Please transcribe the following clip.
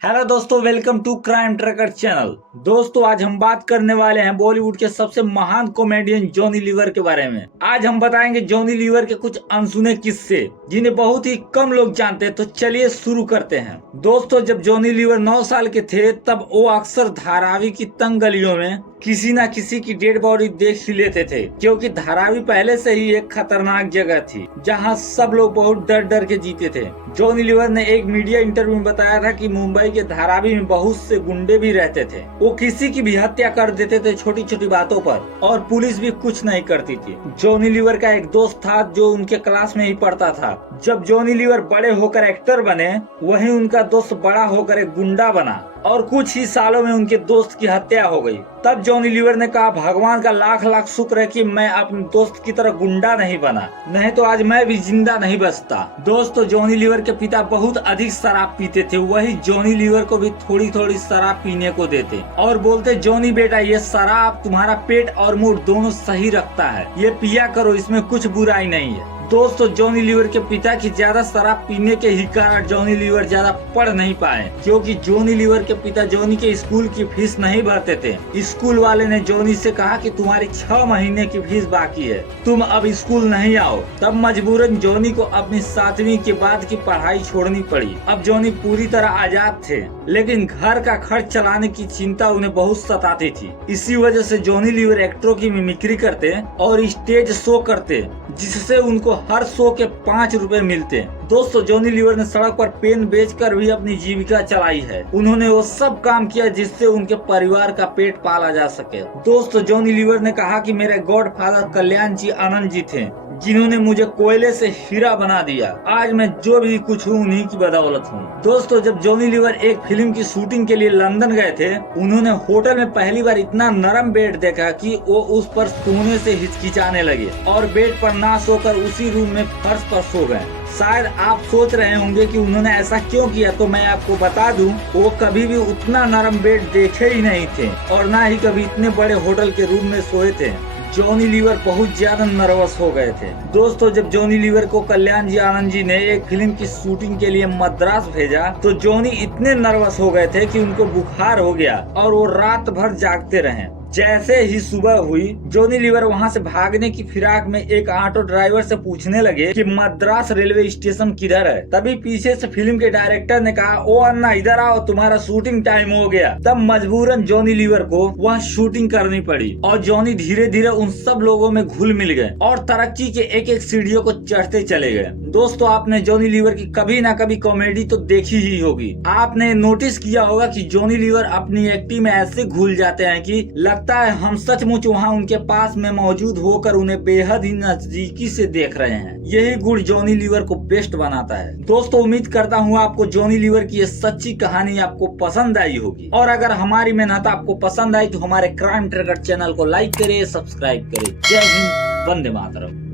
Hello दोस्तों, welcome to crime tracker channel. दोस्तों, आज हम बात करने वाले हैं बॉलीवुड के सबसे महान कॉमेडियन जॉनी लीवर के बारे में। आज हम बताएंगे जॉनी लीवर के कुछ अनसुने किस्से जिन्हें बहुत ही कम लोग जानते हैं। तो चलिए शुरू करते हैं। दोस्तों, जब जॉनी लीवर 9 साल के थे तब वो अक्सर धारावी की तंग गलियों में किसी न किसी की डेड बॉडी देख ही लेते थे, क्योंकि धारावी पहले से ही एक खतरनाक जगह थी जहां सब लोग बहुत डर डर के जीते थे। जॉनी लीवर ने एक मीडिया इंटरव्यू में बताया था कि मुंबई के धारावी में बहुत से गुंडे भी रहते थे। वो किसी की भी हत्या कर देते थे छोटी छोटी बातों पर, और पुलिस भी कुछ नहीं करती थी। जॉनी लीवर का एक दोस्त था जो उनके क्लास में ही पढ़ता था। जब जॉनी लीवर बड़े होकर एक्टर बने, वहीं उनका दोस्त बड़ा होकर एक गुंडा बना और कुछ ही सालों में उनके दोस्त की हत्या हो गई। तब जॉनी लीवर ने कहा, भगवान का लाख लाख शुक्र है कि मैं अपने दोस्त की तरह गुंडा नहीं बना, नहीं तो आज मैं भी जिंदा नहीं बचता। दोस्तों, जॉनी लीवर के पिता बहुत अधिक शराब पीते थे। वही जॉनी लीवर को भी थोड़ी थोड़ी शराब पीने को देते और बोलते, जॉनी बेटा, ये शराब तुम्हारा पेट और मूड दोनों सही रखता है, ये पिया करो, इसमें कुछ बुराई नहीं है। दोस्तों, जॉनी लीवर के पिता की ज्यादा शराब पीने के ही कारण जॉनी लीवर ज्यादा पढ़ नहीं पाए, क्योंकि जॉनी लीवर के पिता जॉनी के स्कूल की फीस नहीं भरते थे। स्कूल वाले ने जॉनी से कहा कि तुम्हारी 6 महीने की फीस बाकी है, तुम अब स्कूल नहीं आओ। तब मजबूरन जॉनी को अपनी 7वीं के बाद की पढ़ाई छोड़नी पड़ी। अब जॉनी पूरी तरह आजाद थे, लेकिन घर का खर्च चलाने की चिंता उन्हें बहुत सताती थी। इसी वजह से जॉनी लीवर एक्टरों की मिमिक्री करते और स्टेज शो करते, जिससे उनको हर शो के 5 रुपए मिलते। दोस्तों, जॉनी लीवर ने सड़क पर पेन बेचकर भी अपनी जीविका चलाई है। उन्होंने वो सब काम किया जिससे उनके परिवार का पेट पाला जा सके। दोस्तों, जॉनी लीवर ने कहा कि मेरे गॉड फादर कल्याण जी आनंद जी थे, जिन्होंने मुझे कोयले से हीरा बना दिया। आज मैं जो भी कुछ हूँ उन्हीं की बदौलत हूँ। दोस्तों, जब जॉनी लीवर एक फिल्म की शूटिंग के लिए लंदन गए थे, उन्होंने होटल में पहली बार इतना नरम बेड देखा कि वो उस पर सोने से हिचकिचाने लगे और बेड पर ना सोकर उसी रूम में फर्श पर सो गए। शायद आप सोच रहे होंगे कि उन्होंने ऐसा क्यों किया, तो मैं आपको बता दूं, वो कभी भी उतना नरम बेड देखे ही नहीं थे और ना ही कभी इतने बड़े होटल के रूम में सोए थे। जॉनी लीवर बहुत ज्यादा नर्वस हो गए थे। दोस्तों, जब जॉनी लीवर को कल्याण जी आनंद जी ने एक फिल्म की शूटिंग के लिए मद्रास भेजा, तो जॉनी इतने नर्वस हो गए थे कि उनको बुखार हो गया और वो रात भर जागते रहे। जैसे ही सुबह हुई, जॉनी लीवर वहां से भागने की फिराक में एक ऑटो ड्राइवर से पूछने लगे कि मद्रास रेलवे स्टेशन किधर है। तभी पीछे से फिल्म के डायरेक्टर ने कहा, ओ अन्ना, इधर आओ, तुम्हारा शूटिंग टाइम हो गया। तब मजबूरन जॉनी लीवर को वह शूटिंग करनी पड़ी और जॉनी धीरे धीरे उन सब लोगों में घुल मिल गए और तरक्की के एक एक सीढ़ियों को चढ़ते चले गए। दोस्तों, आपने जॉनी लीवर की कभी ना कभी कॉमेडी तो देखी ही होगी। आपने नोटिस किया होगा कि जॉनी लीवर अपनी एक्टिंग में ऐसे घुल जाते हैं कि लगता है हम सचमुच वहाँ उनके पास में मौजूद होकर उन्हें बेहद ही नजदीकी से देख रहे हैं। यही गुण जॉनी लीवर को बेस्ट बनाता है। दोस्तों, उम्मीद करता हूँ आपको जॉनी लीवर की ये सच्ची कहानी आपको पसंद आई होगी, और अगर हमारी मेहनत आपको पसंद आई तो हमारे क्राइम ट्रैकर चैनल को लाइक करें, सब्सक्राइब करें। जय हिंद, वंदे मातरम।